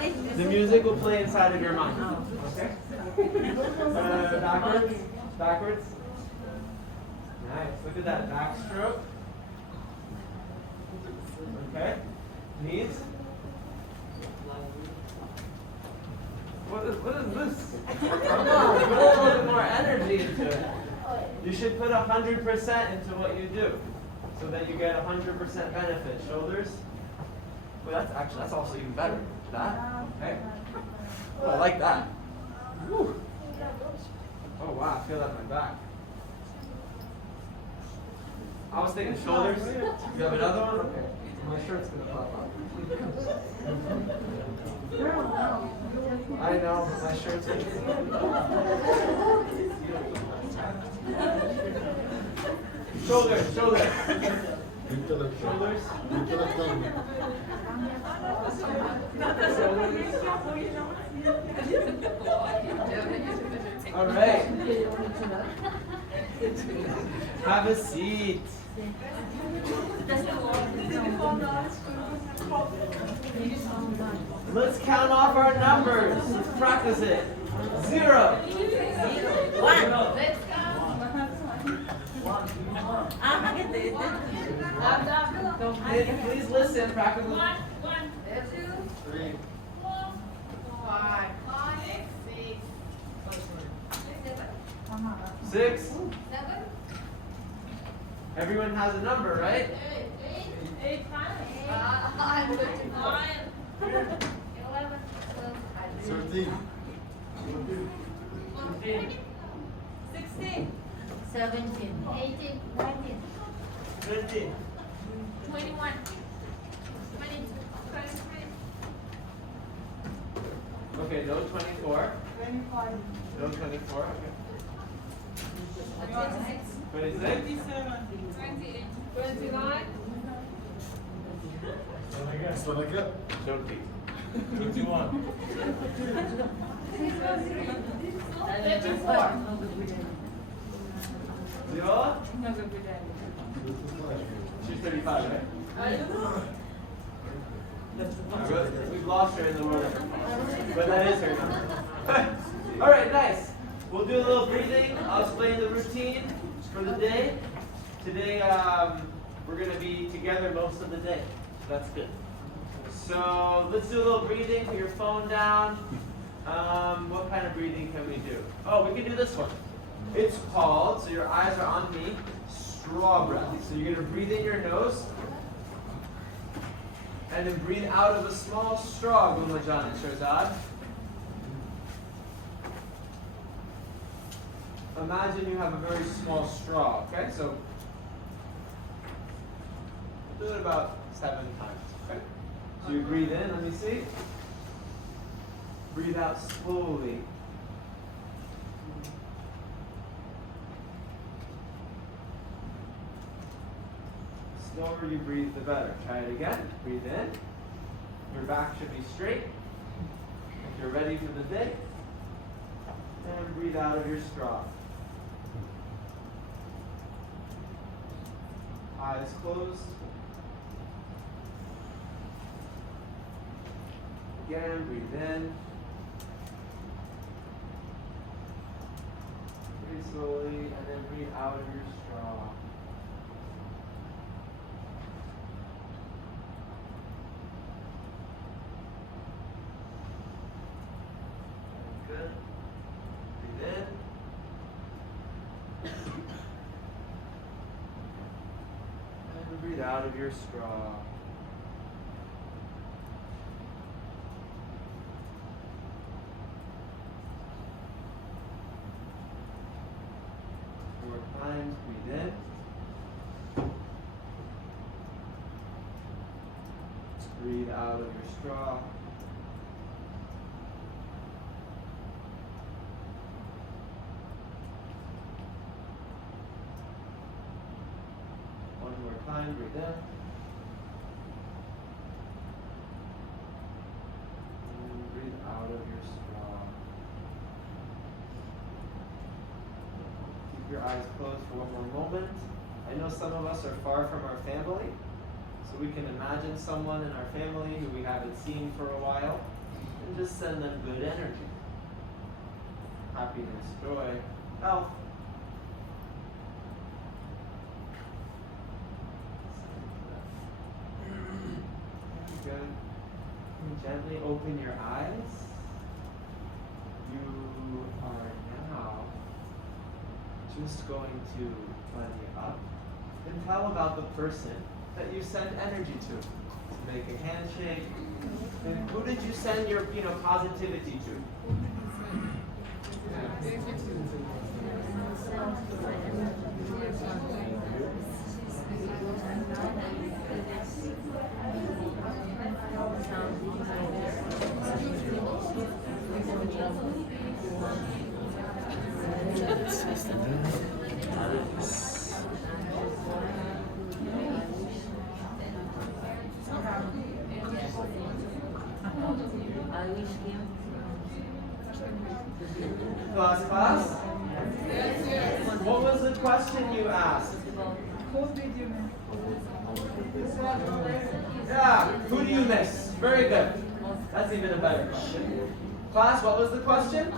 The music will play inside of your mind. Okay? Backwards. Backwards. Nice. Look at that backstroke. Okay. Knees. What is this? Come on, put a little bit more energy into it. You should put 100% into what you do, so that you get 100% benefit. Shoulders. Well, that's also even better. That. Okay. Oh, I like that. Whew. Oh wow, I feel that in my back. I was thinking shoulders. You have another one? Okay. My shirt's gonna pop up. I know, my shirt's gonna Shoulders, shoulders. Shoulders. All right. Have a seat. Let's count off our numbers. Let's practice it. 0. 1. Let's go. 1. Please listen. Practice. 1, 2, 3, 4, 5, 6, 7. Everyone has a number, right? 8, 9, 11, 13, 16, 17, 18, 19, 20, 21, 22, 23. Okay, no 24. 25. No 24. Okay. 26. 27. 28. 29. Still like it? Don't be. 21. 54. 0? She's 35, right? We've lost her in the world. But that is her number. Alright, nice. We'll do a little breathing. I'll explain the routine for the day. Today, we're going to be together most of the day. That's good. So let's do a little breathing. Put your phone down. What kind of breathing can we do? Oh, we can do this one. It's called, so your eyes are on me, straw breath. So you're going to breathe in your nose. And then breathe out of a small straw, Gumajan and Shazad. Imagine you have a very small straw, okay? So do it about 7 times, okay? So you breathe in, let me see. Breathe out slowly. The slower you breathe, the better. Try it again. Breathe in. Your back should be straight. If you're ready for the day. And breathe out of your straw. Eyes closed. Again, breathe in. Breathe slowly, and then breathe out of your straw. Good. Breathe in. And breathe out of your straw. Times, breathe in. Breathe out of your straw. One more time, breathe in. And breathe out of your straw. Your eyes closed for one more moment. I know some of us are far from our family, so we can imagine someone in our family who we haven't seen for a while. and just send them good energy. Happiness, joy, health. Good. And gently open your eyes. You are now just going to buddy up and tell about the person that you send energy to make a handshake. And who did you send your positivity to? Class? What was the question you asked? Yeah, who do you miss? Very good. That's even a better question. Class, what was the question?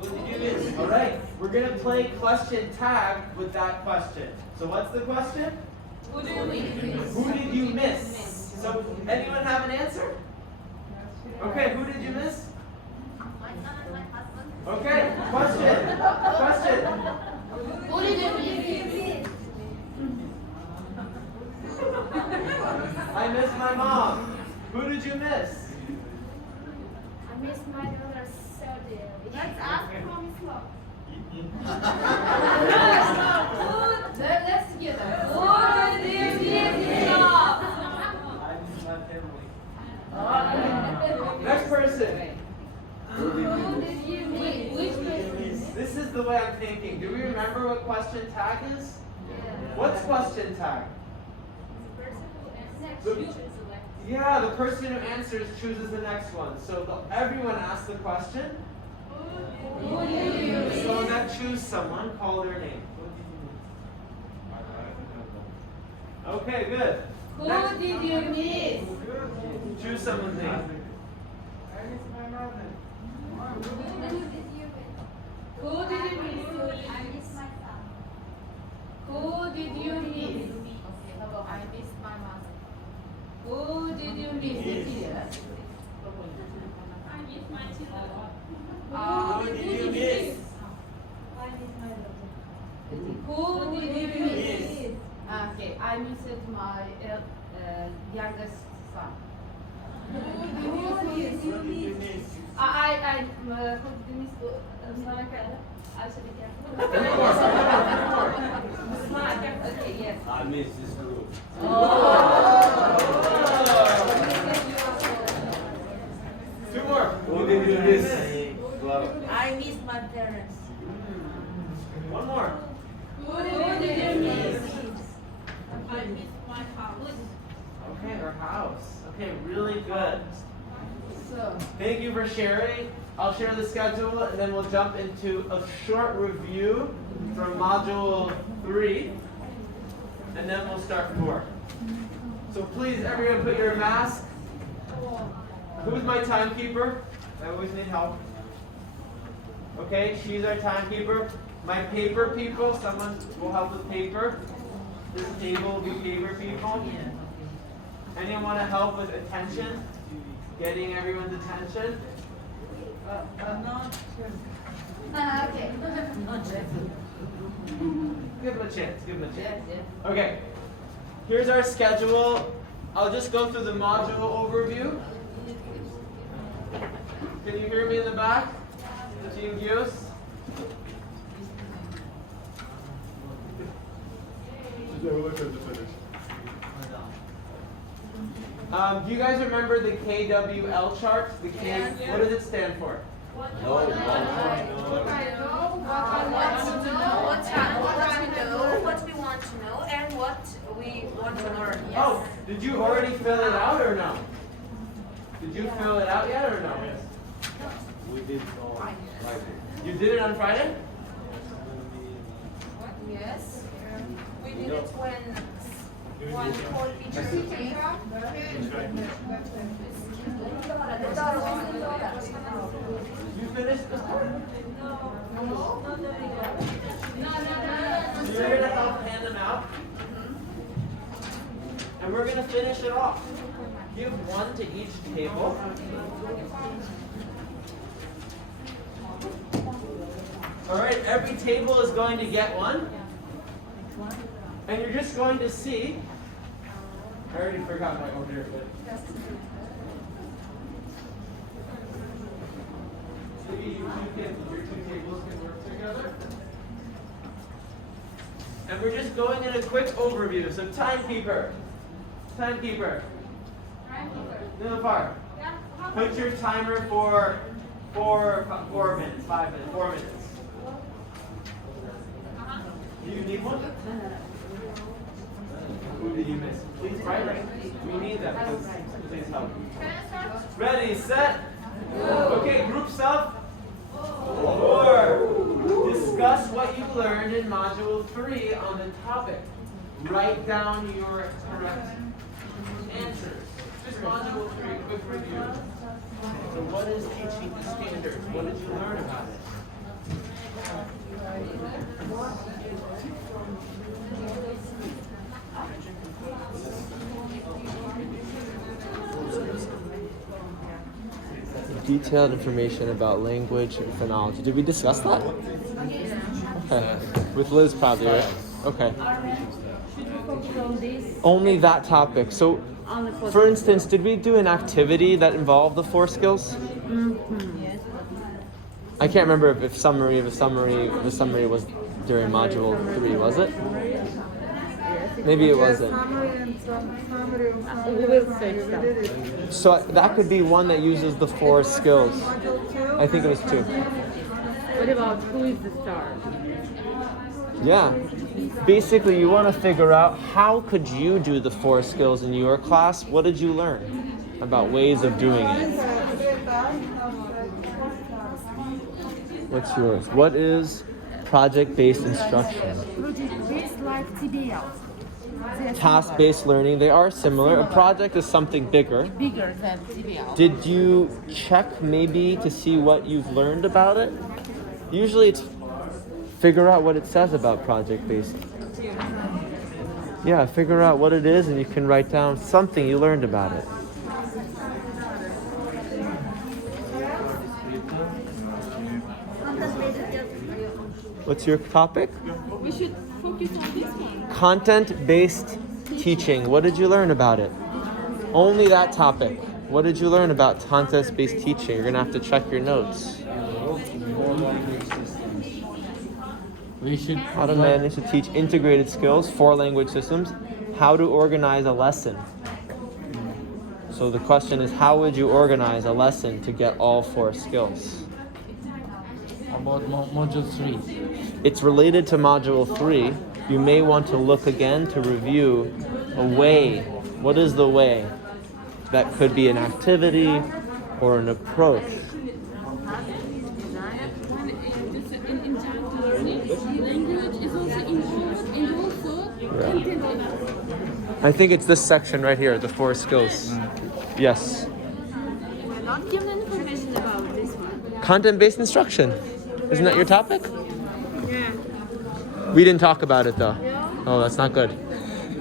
Who did you miss? All right, we're going to play question tag with that question. So what's the question? Who do you miss? Who did you miss? So anyone have an answer? Okay, who did you miss? Okay, question. Who did you miss? I miss my mom. Who did you miss? I miss my daughter so dearly. Let's ask Promise Love. Let's get her. Who did you miss? I miss my family. Next person. Who did you miss? Which person? This is the way I'm thinking. Do we remember what question tag is? What's question tag? Yeah, the person who answers chooses the next one. So everyone asks the question. Who did you miss? So now choose someone, call their name. Okay, good. Who did you miss? Choose someone's name. Who did you miss? I miss my son. Who did you miss? I miss my mother. Who did you miss? I miss my children. Who did you miss? I miss my daughter. Who did you miss? Okay, I missed my youngest son. Who did you miss? I who did you miss? I should be careful. Okay, yes. I miss this group. Two more. Who did you miss? I miss my parents. One more. Who did you miss? I miss my house. Okay, our house. Okay, really good. So, Thank you for sharing. I'll share the schedule and then we'll jump into a short review from module 3 and then we'll start 4. So please everyone put your mask. Who's my timekeeper? I always need help. Okay, she's our timekeeper. My paper people, someone will help with paper. This table will be paper people. Anyone want to help with attention? Getting everyone's attention? Okay. Give them a chance, give them a chance. Okay, here's our schedule. I'll just go through the module overview. Can you hear me in the back? Team Gios? Do you guys remember the KWL chart? The K, what does it stand for? What we know, what we want to know, and what we want to learn. Yes. Oh, did you already fill it out or no? Did you fill it out yet or no? We did on Friday. You did it on Friday? Yes. We did it when called teacher came. So you're going to help hand them out. And we're going to finish it off. Give one to each table. All right, every table is going to get one. And you're just going to see. I already forgot my order, but. Maybe your two tables can work together. And we're just going in a quick overview. So timekeeper. Timekeeper. Nilafar. Put your timer for 4 minutes, 5 minutes, 4 minutes. Do you need one? Who did you miss? Please write it. We need that. Please help. Ready, set. Okay, groups of 4. Discuss what you learned in Module 3 on the topic. Write down your correct answers. Just Module 3, quick review. So what is teaching the standards? What did you learn about it? Detailed information about language and phonology. Did we discuss that? Okay. With Liz probably, right? Okay. Only that topic. So, for instance, did we do an activity that involved the 4 skills? I can't remember if summary of a summary was during Module 3, was it? Maybe it wasn't. So that could be one that uses the 4 skills. I think it was 2. What about who is the star? Yeah. Basically, you want to figure out how could you do the 4 skills in your class? What did you learn about ways of doing it? What's yours? What is project-based instruction? Project-based like TBL. Task-based learning, they are similar. A project is something bigger. Bigger than TBL. Did you check maybe to see what you've learned about it? Usually it's figure out what it says about project-based. Yeah, figure out what it is and you can write down something you learned about it. What's your topic? We should focus on this one. Content-based teaching. What did you learn about it? Only that topic. What did you learn about content-based teaching? You're going to have to check your notes. We should How to manage to teach integrated skills, 4 language systems. How to organize a lesson. So the question is, how would you organize a lesson to get all 4 skills? about module 3. It's related to Module 3. You may want to look again to review a way. What is the way? That could be an activity or an approach. I think it's this section right here, the 4 skills. Yes. We're not given information about this one. Content-based instruction. Isn't that your topic? Yeah. We didn't talk about it though. Yeah. Oh, that's not good.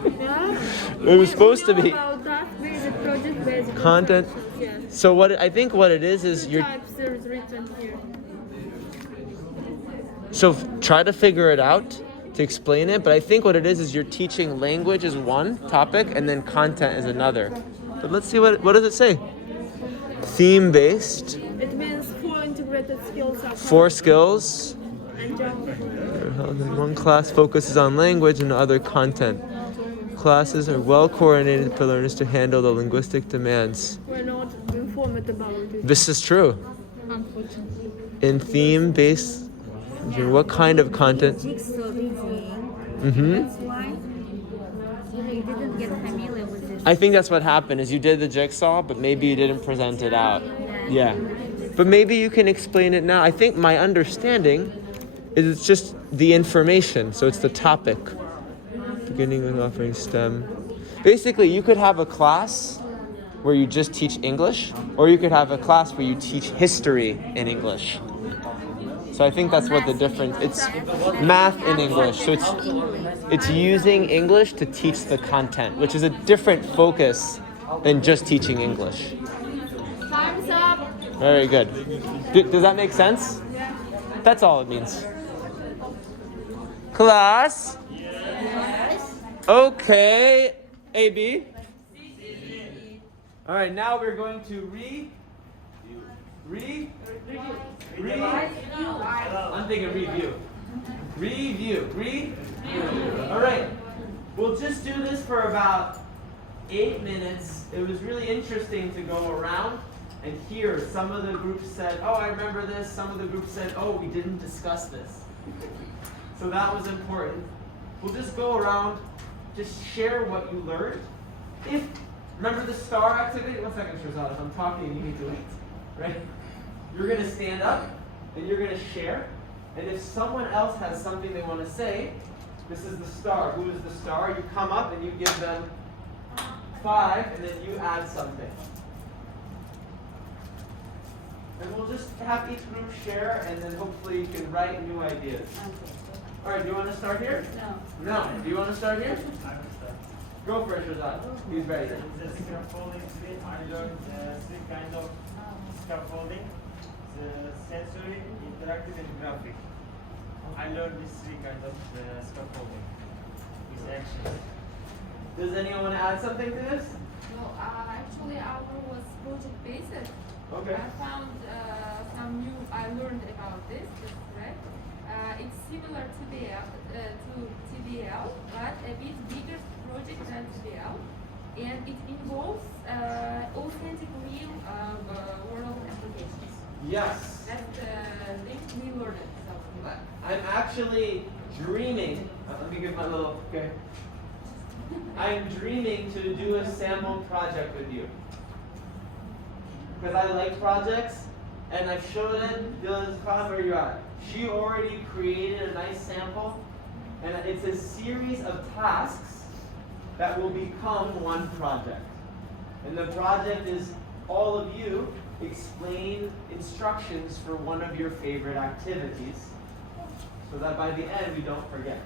Yeah. It was supposed to be About that with project-based content. Yeah. So what I think what it is you're Types are written here. so try to figure it out to explain it, but I think what it is you're teaching language is one topic and then content is another. But let's see what does it say? Theme-based, It means 4 integrated skills are 4 skills. and job. One class focuses on language and the other content. Classes are well coordinated for learners to handle the linguistic demands. We're not informed about it, This is true. unfortunately. In theme-based, what kind of content? Jigsaw reading. Mm-hmm. That's why you didn't get familiar with this. I think that's what happened is you did the jigsaw, but maybe you didn't present it out. Yeah. But maybe you can explain it now. I think my understanding is it's just the information, so it's the topic. Beginning with offering STEM. Basically, you could have a class where you just teach English, or you could have a class where you teach history in English. So So I think that's what the difference. It's math in English. So it's using English to teach the content, which is a different focus than just teaching English. Time's up. Very good. Does that make sense? That's all it means. Class? Okay. AB? All right, now we're going to I'm thinking review. Review. All right. We'll just do this for about 8 minutes. It was really interesting to go around and hear. Some of the groups said, oh, I remember this. Some of the groups said, oh, we didn't discuss this. So that was important. We'll just go around, just share what you learned. Remember the STAR activity? 1 second, Shazad. If I'm talking, you need to wait, right? You're going to stand up, and you're going to share. And if someone else has something they want to say, this is the STAR. Who is the STAR? You come up and you give them 5, and then you add something. And we'll just have each group share, and then hopefully you can write new ideas. All right, do you want to start here? No. Do you want to start here? Go for it, Shazad. He's ready. In the scaffolding tree, I learned 3 kinds of scaffolding: the sensory, interactive, and graphic. I learned these 3 kinds of scaffolding with actions. Does anyone want to add something to this? No, actually our was project based. Okay. I found some new. I learned about this. That's correct. It's similar to TDL, but a bit bigger project than TDL, and it involves authentic real world applications. Yes. That's the thing we learned. I'm actually dreaming. Let me give my little. Okay. I'm dreaming to do a sample project with you. Because I like projects, and I've shown it. Dylan's where you at? She already created a nice sample, and it's a series of tasks that will become one project. And the project is all of you explain instructions for one of your favorite activities, so that by the end we don't forget.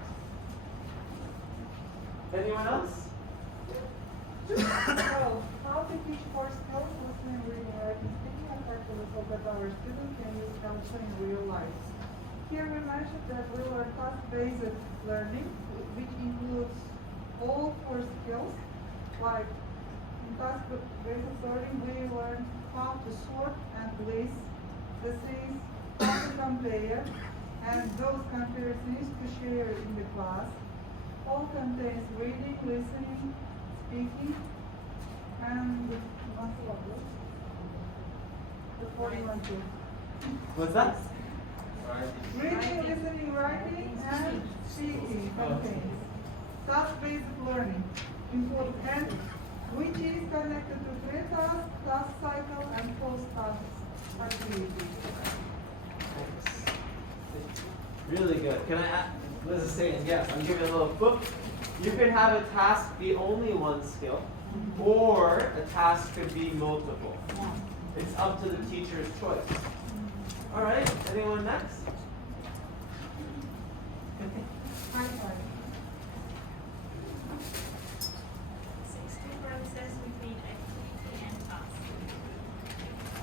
Anyone else? So, how to teach 4 skills, listening, reading, writing, speaking, and practice so that our students can use culture in real life. Here we mentioned that we learn task-based learning, which includes all 4 skills. Like in task-based learning, we learn how to sort and list the things, how to compare, and those comparisons to share in the class. All contains reading, listening, speaking, and the 41 too. What's that? Reading, listening, writing, and speaking contains task-based learning, and which is connected to 3 tasks, task cycle, and post-task activities. Really good. Can I add? Liz is saying yes. I'm giving a little book. You can have a task be only 1 skill, or a task could be multiple. It's up to the teacher's choice. All right. Anyone next? High five. 6 differences between activity and task.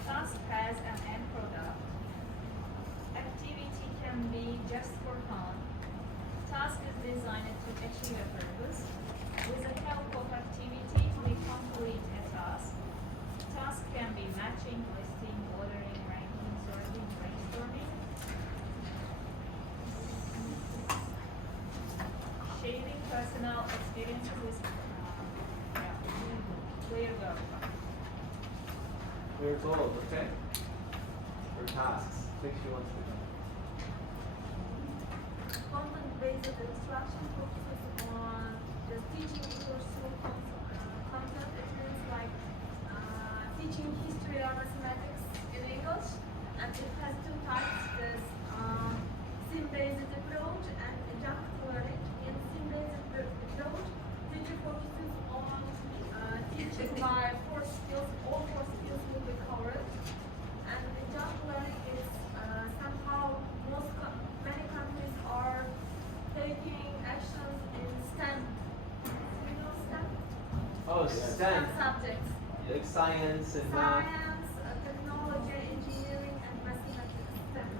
Task has an end product. Activity can be just for fun. Task is designed to achieve a purpose. With the help of activity, we complete a task. Task can be matching, listing, ordering, ranking, sorting, brainstorming. Sharing personal experiences with clear goals. Clear goals, okay? Or tasks. 6 you want to do. Content-based instruction focuses on the teaching English through content. It means like teaching history or mathematics in English, and it has 2 types: this sim-based approach and adjunct learning. In sim-based approach, teacher focuses on teaching by 4 skills. All 4 skills will be covered, and adjunct learning is somehow most Oh, STEM. subjects. Like science and math. Science, technology, engineering, and mathematics. STEM.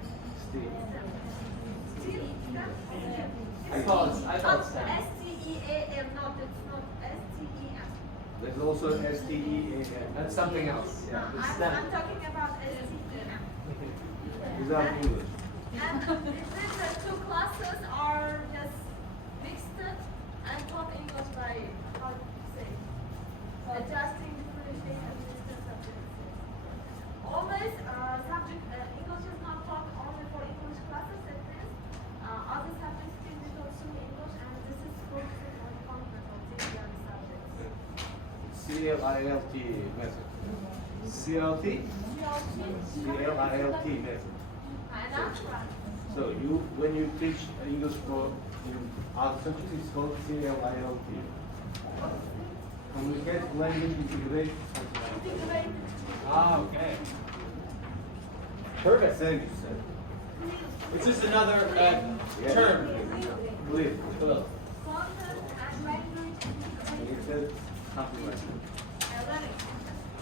STEAM. STEM? I call it STEM. S-T-E-A-M, it's not S-T-E-M. There's also STEAM. That's something else. Yeah. It's STEM. I'm talking about S-T-E-M. Without English. And between the two classes are just mixed and taught English by, how to say, adjusting differentiating and distance subjects. Always, subject, English is not taught only for English classes, that means other subjects can be taught through English, and this is focusing on content of the other subjects. CLILT method. CLT? CLILT method. And after that, So when you teach English for other subjects, it's called CLILT. Communicate, language, integrate, integrate. Ah, okay. Perfect. Thank you, sir. It's just another term. Believe. Hello. Content and language It integration. says something like that.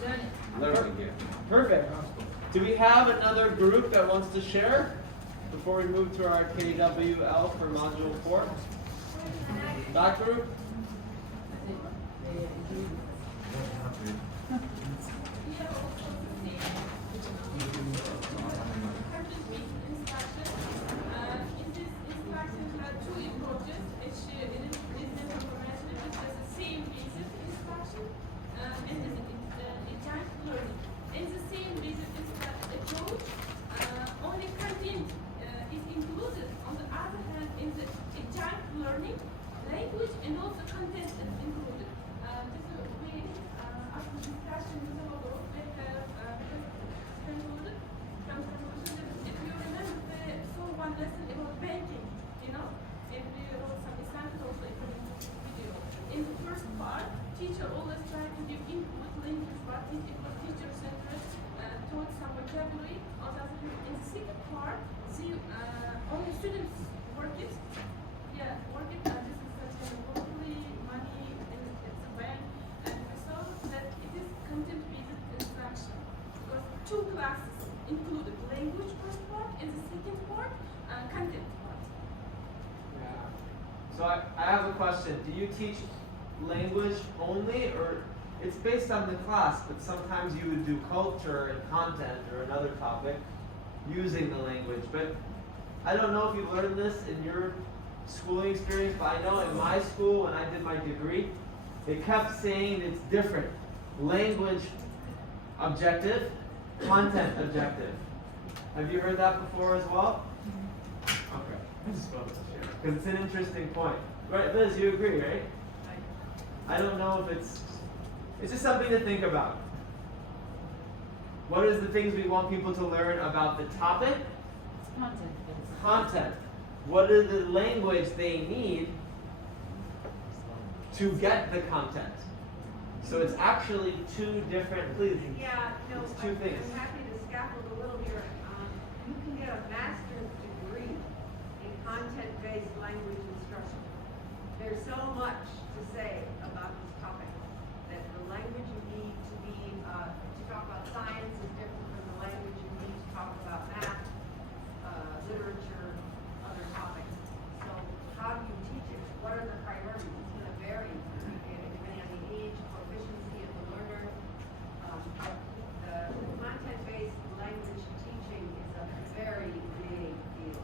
Learning. Learning, yeah. Perfect. Do we have another group that wants to share before we move to our KWL for Module 4? Back group? Language and also content is included. This is we after discussion with our group we have concluded from conclusion that if you remember the so one lesson about banking, you know, and we wrote some examples also according to this video. In the first part, teacher always try to give input language, but it was teacher centered, taught some vocabulary. On the other hand, in the second part, see only students work it. Yeah, work it. This is such a locally money and it's a bank, and we saw that it is content-based instruction because two classes included language first part and the second part content part. Yeah. So I have a question. Do you teach language only, or it's based on the class, but sometimes you would do culture and content or another topic using the language, but I don't know if you've learned this in your schooling experience, but I know in my school when I did my degree, they kept saying it's different. Language objective, content objective. Have you heard that before as well? Okay. I just wanted to share. Because it's an interesting point. Right, Liz, you agree, right? I don't know if it's just something to think about. What is the things we want people to learn about the topic? Content. Content. What are the language they need to get the content? So it's actually two different, please. Yeah, no, It's two things. I'm happy to scaffold a little here. You can get a master's degree in content-based language instruction. There's so much to say about this topic that the language you need to be, to talk about science is different from the language you need to talk about math, literature, other topics. So how do you teach it? What are the priorities? It's going to vary depending on the age, proficiency of the learner. But the content-based language teaching is a very big deal.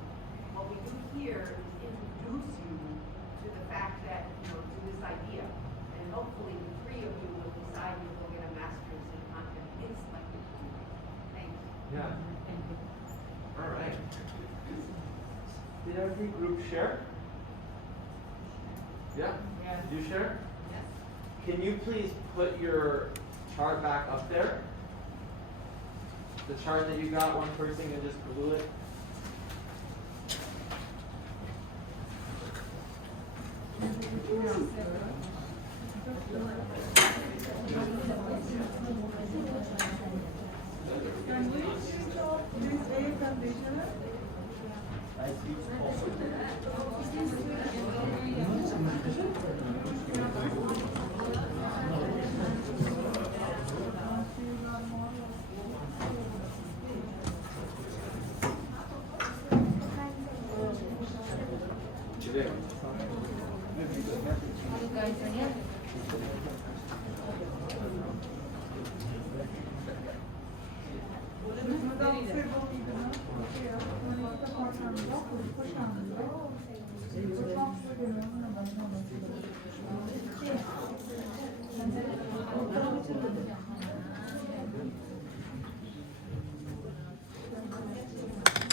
What we do here is introduce you to the fact that, to this idea. And hopefully the three of you will decide you'll go get a master's in content-based language. Thank you. Yeah. All right. Did every group share? Yeah? Did you share? Yes. Can you please put your chart back up there? The chart that you got, one person can just glue it. Can we switch off this air conditioner?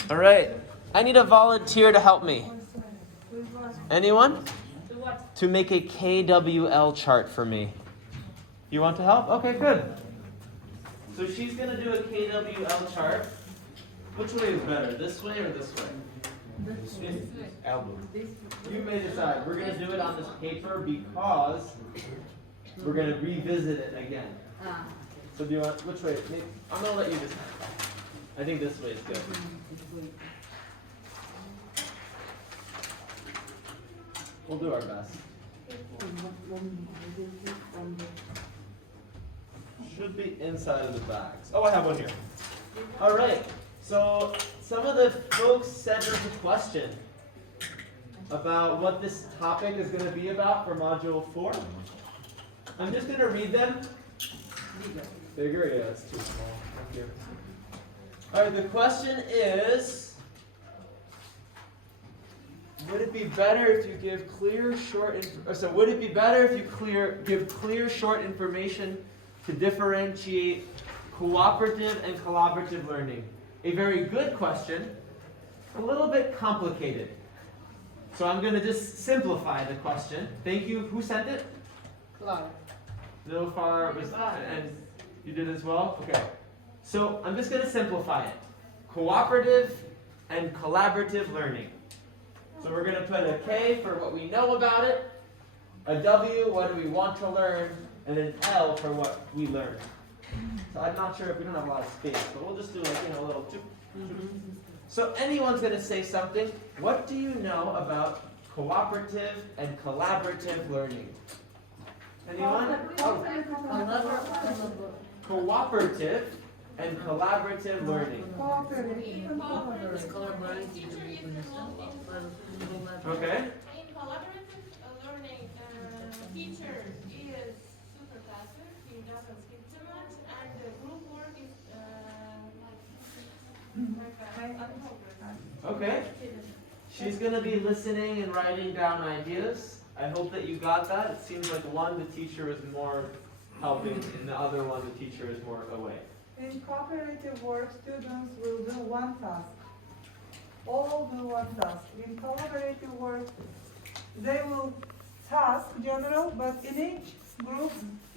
All right. I need a volunteer to help me. Anyone? To make a KWL chart for me. You want to help? Okay, good. So she's going to do a KWL chart. Which way is better, this way or this way? This way. Album. You may decide. We're going to do it on this paper because we're going to revisit it again. So do you want, which way? I'm going to let you decide. I think this way is good. We'll do our best. Should be inside of the bags. Oh, I have one here. All right. So some of the folks sent us a question about what this topic is going to be about for Module 4. I'm just going to read them. Bigger? Yeah, it's too small. Thank you. All right, the question is, would it be better if you give clear, short, would it be better if you give clear, short information to differentiate cooperative and collaborative learning? A very good question, a little bit complicated. So I'm going to just simplify the question. Thank you. Who sent it? Nilfar was, and you did as well? Okay. So I'm just going to simplify it. Cooperative and collaborative learning. So we're going to put a K for what we know about it, a W, what do we want to learn, and an L for what we learned. So I'm not sure if we don't have a lot of space, but we'll just do like, a little choop, choop. So anyone's going to say something. What do you know about cooperative and collaborative learning? Anyone? Cooperative and collaborative learning. Okay. In collaborative learning, teacher is super passive, he doesn't speak too much, and the group work is Okay. She's going to be listening and writing down ideas. I hope that you got that. It seems like one, the teacher is more helping, and the other one, the teacher is more away. In cooperative work, students will do one task. All do one task. In collaborative work, they will task general, but in each group,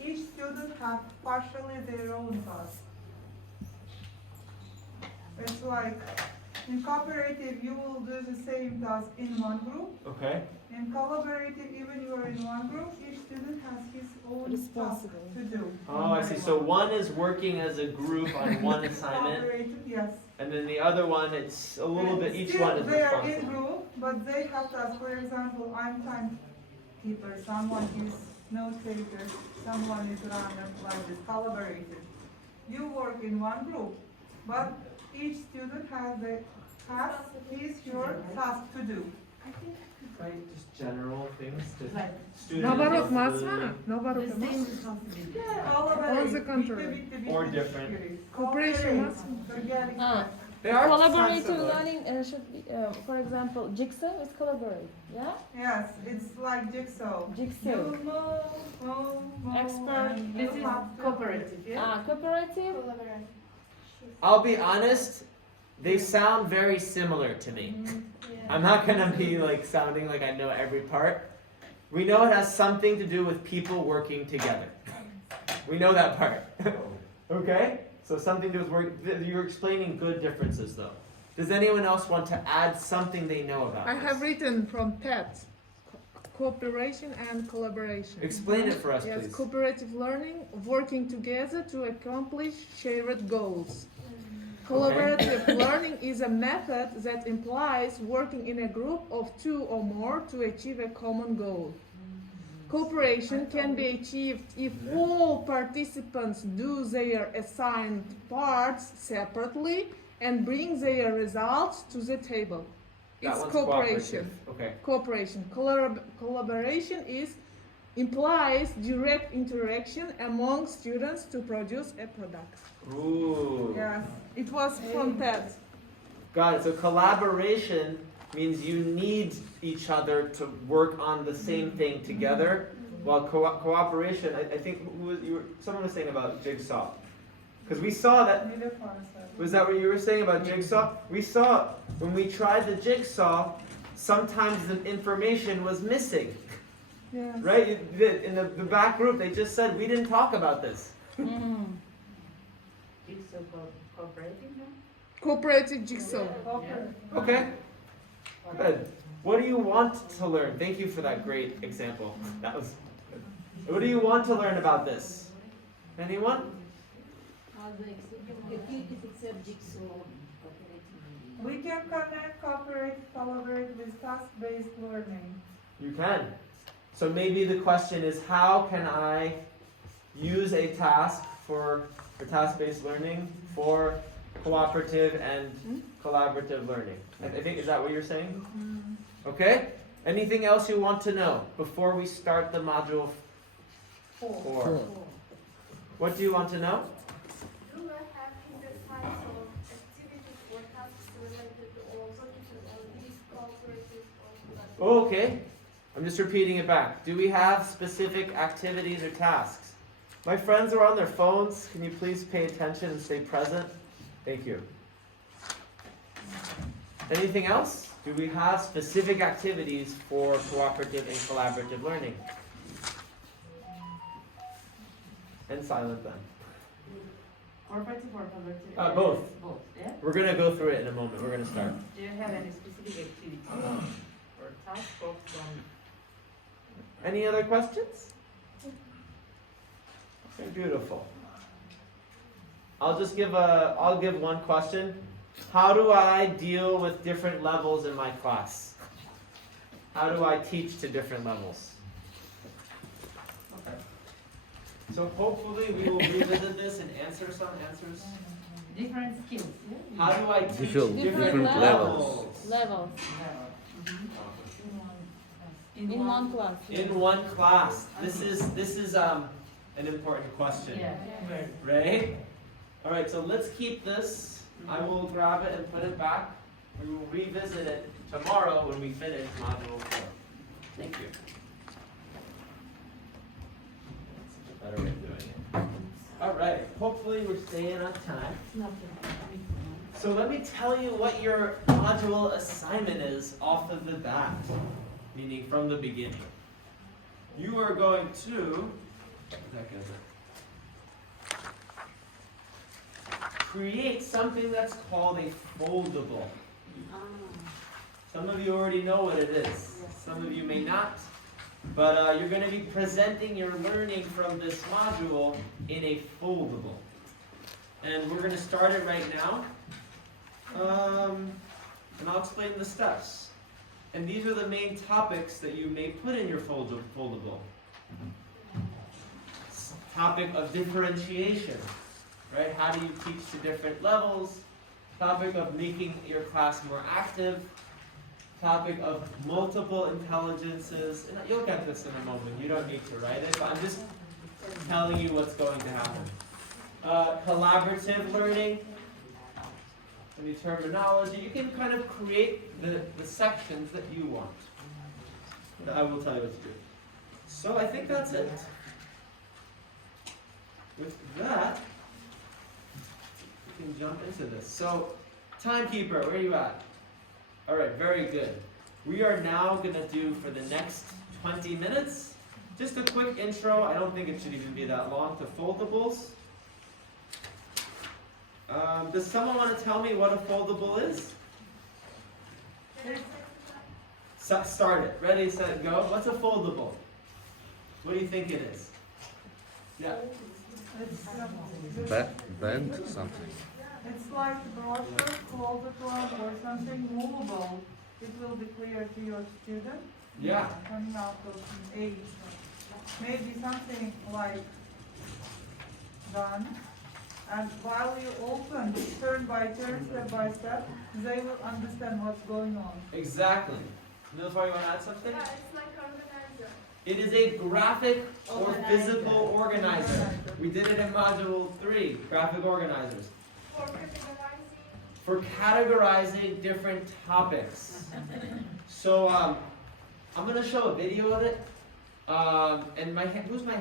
each student has partially their own task. It's like, in cooperative, you will do the same task in one group. Okay. In collaborative, even you are in one group, each student has his own task to do. Oh, I see. So one is working as a group on one assignment. Cooperative, yes. And then the other one, it's a little bit, each one is They are responsible. in group, but they have tasks. For example, I'm timekeeper, someone is note taker, someone is runner, like this, collaborative. You work in one group, but each student has the task, your task to do. Right, just general things. Just student Navarro responsibility. Or different. Cooperation. They are Collaborative similar. learning should be, for example, jigsaw is collaborate, yeah? Yes, it's like jigsaw. Jigsaw. You move, Expert. and This you is have to- cooperative, yeah? Cooperative. I'll be honest, they sound very similar to me. I'm not gonna be like sounding like I know every part. We know it has something to do with people working together. We know that part. Okay? So something to do with work. You're explaining good differences though. Does anyone else want to add something they know about I this? have written from TED, cooperation and collaboration. Explain it for us, Yes, please. cooperative learning, working together to accomplish shared goals. Collaborative learning is a method that implies working in a group of two or more to achieve a common goal. Cooperation can be achieved if all participants do their assigned parts separately and bring their results to the table. That It's one's cooperation. cooperative. Okay. Cooperation. Collaboration implies direct interaction among students to produce a product. Ooh. Yes. It was from TED. Got it. So collaboration means you need each other to work on the same thing together, while cooperation, I think someone was saying about jigsaw. Because we saw that. Need a concept. Was that what you were saying about jigsaw? We saw when we tried the jigsaw, sometimes the information was missing. Yes. Right? In the back group, they just said, we didn't talk about this. Jigsaw cooperative, no? Cooperative jigsaw. Okay. Good. What do you want to learn? Thank you for that great example. That was good. What do you want to learn about this? Anyone? We can connect, cooperate, collaborate with task-based learning. You can. So maybe the question is, how can I use a task for task-based learning for cooperative and collaborative learning? I think, is that what you're saying? Okay. Anything else you want to know before we start the module 4? What do you want to know? Do I have exercise or activities or tasks related to also these cooperatives or Okay. I'm just repeating it back. Do we have specific activities or tasks? My friends are on their phones. Can you please pay attention and stay present? Thank you. Anything else? Do we have specific activities for cooperative and collaborative learning? And silent then. Cooperative or collaborative? Both. Both, yeah? We're going to go through it in a moment. We're going to start. Do you have any specific activity or task focused on? Any other questions? Okay, beautiful. I'll give one question. How do I deal with different levels in my class? How do I teach to different levels? Okay. So hopefully we will revisit this and answer some answers. Different skills, yeah? How do I teach Different levels? Levels. In one class. In one class. This is an important question. Yeah. Right? All right, so let's keep this. I will grab it and put it back. We will revisit it tomorrow when we finish module 4. Thank you. That's a better way of doing it. All right, hopefully we're staying on time. So let me tell you what your module assignment is off of the bat, meaning from the beginning. You are going to, create something that's called a foldable. Some of you already know what it is. Some of you may not. But you're going to be presenting your learning from this module in a foldable. And we're going to start it right now. And I'll explain the steps. And these are the main topics that you may put in your foldable. Topic of differentiation. Right? How do you teach to different levels? Topic of making your class more active. Topic of multiple intelligences. And you'll get this in a moment. You don't need to write it, but I'm just telling you what's going to happen. Collaborative learning. Any terminology. You can kind of create the sections that you want. I will tell you what to do. So I think that's it. With that, we can jump into this. So, timekeeper, where are you at? All right, very good. We are now going to do for the next 20 minutes, just a quick intro. I don't think it should even be that long to foldables. Does someone want to tell me what a foldable is? Start it. Ready, set, go. What's a foldable? What do you think it is? Yeah. Bend something. It's like a brochure, closet one, or something movable. It will be clear to your student. Yeah. Coming out of age. Maybe something like done. And while you open, turn by turn, step by step, they will understand what's going on. Exactly. Nilüfer, you want to add something? Yeah, it's like organizer. It is a graphic or physical organizer. We did it in module 3, graphic organizers. For categorizing different topics. So I'm going to show a video of it. And who's my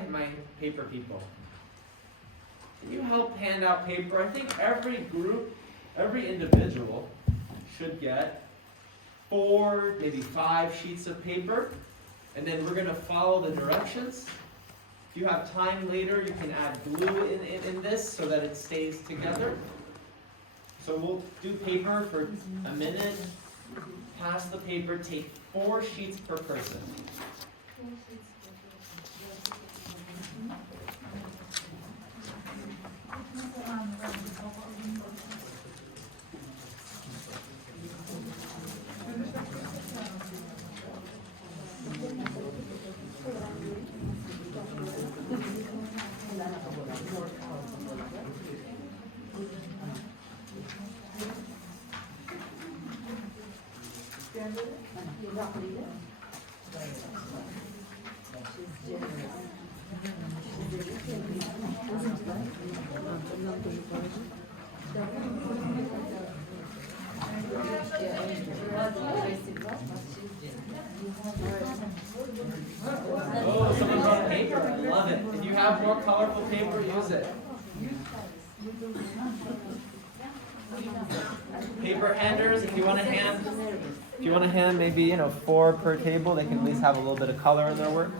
paper people? can you help hand out paper? I think every group, every individual should get 4, maybe 5 sheets of paper, and then we're going to follow the directions. If you have time later, you can add glue in this so that it stays together. So we'll do paper for a minute, pass the paper, take 4 sheets per person. Oh, someone brought paper. Love it. If you have more colorful paper, use it. Paper handers, if you want to hand maybe 4 per table, they can at least have a little bit of color in their work.